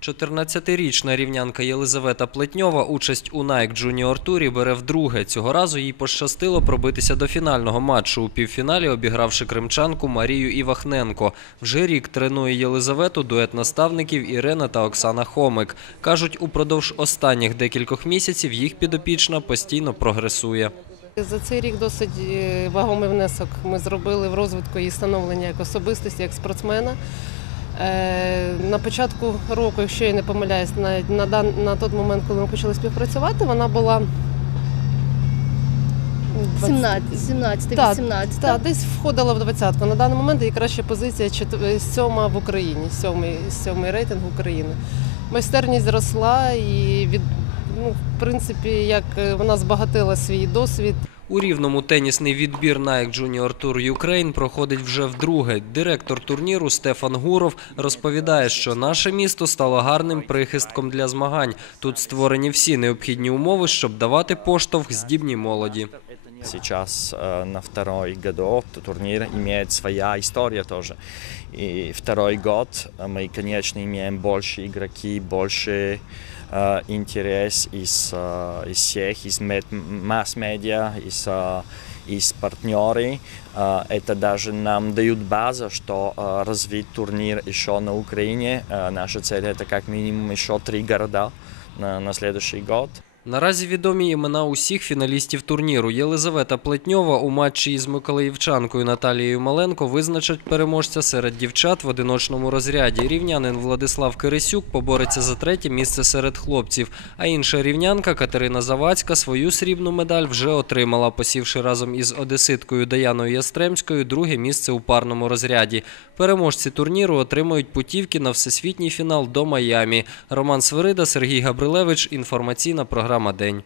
14-річна рівнянка Єлизавета Плетньова участь у Nike Junior турі бере вдруге. Цього разу їй пощастило пробитися до фінального матчу у півфіналі, обігравши кримчанку Марію Івахненко. Вже рік тренує Єлизавету дует наставників Ірина та Оксана Хомик. Кажуть, упродовж останніх декількох місяців їх підопічна постійно прогресує. За цей рік досить е, вагомий внесок ми зробили в розвитку і становлення як особистості, як спортсмена. Е, На початку року, якщо я не помиляюсь, навіть на, дан, на той момент, коли ми почали співпрацювати, вона була 17, 17, Так, 18. та, десь входила в двадцятку. На даний момент її краща позиція сьома в Україні, сьомий, сьомий рейтинг України. Майстерність зросла і від, ну, в принципі, як е, вона збагатила свій досвід. У рівному тенісний відбір Nike Junior Tour Ukraine проходить вже вдруге. Директор турніру Стефан Гуров розповідає, що наше місто стало гарним прихистком для змагань. Тут створені всі необхідні умови, щоб давати поштовх здібній молоді. Сейчас э, на второй годов турнир имеет своя история тоже. И второй год э, мы, конечно, имеем больше игроки, больше э, интерес из, э, из всех, из мед- масс-медиа, из, э, из партнеров. Э, это даже нам дают базу, что э, развить турнир еще на Украине. Э, наша цель это как минимум еще три города на, на следующий год. Наразі відомі імена усіх фіналістів турніру. Єлизавета Плетньова у матчі із миколаївчанкою Наталією Маленко визначать переможця серед дівчат в одиночному розряді. Рівнянин Владислав Кирисюк побореться за третє місце серед хлопців. А інша рівнянка Катерина Завадська свою срібну медаль вже отримала, посівши разом із одеситкою Даяною Ястремською друге місце у парному розряді. Переможці турніру отримують путівки на всесвітній фінал до Майамі. Роман Свирида, Сергій Габрилевич. Інформаційна програма День.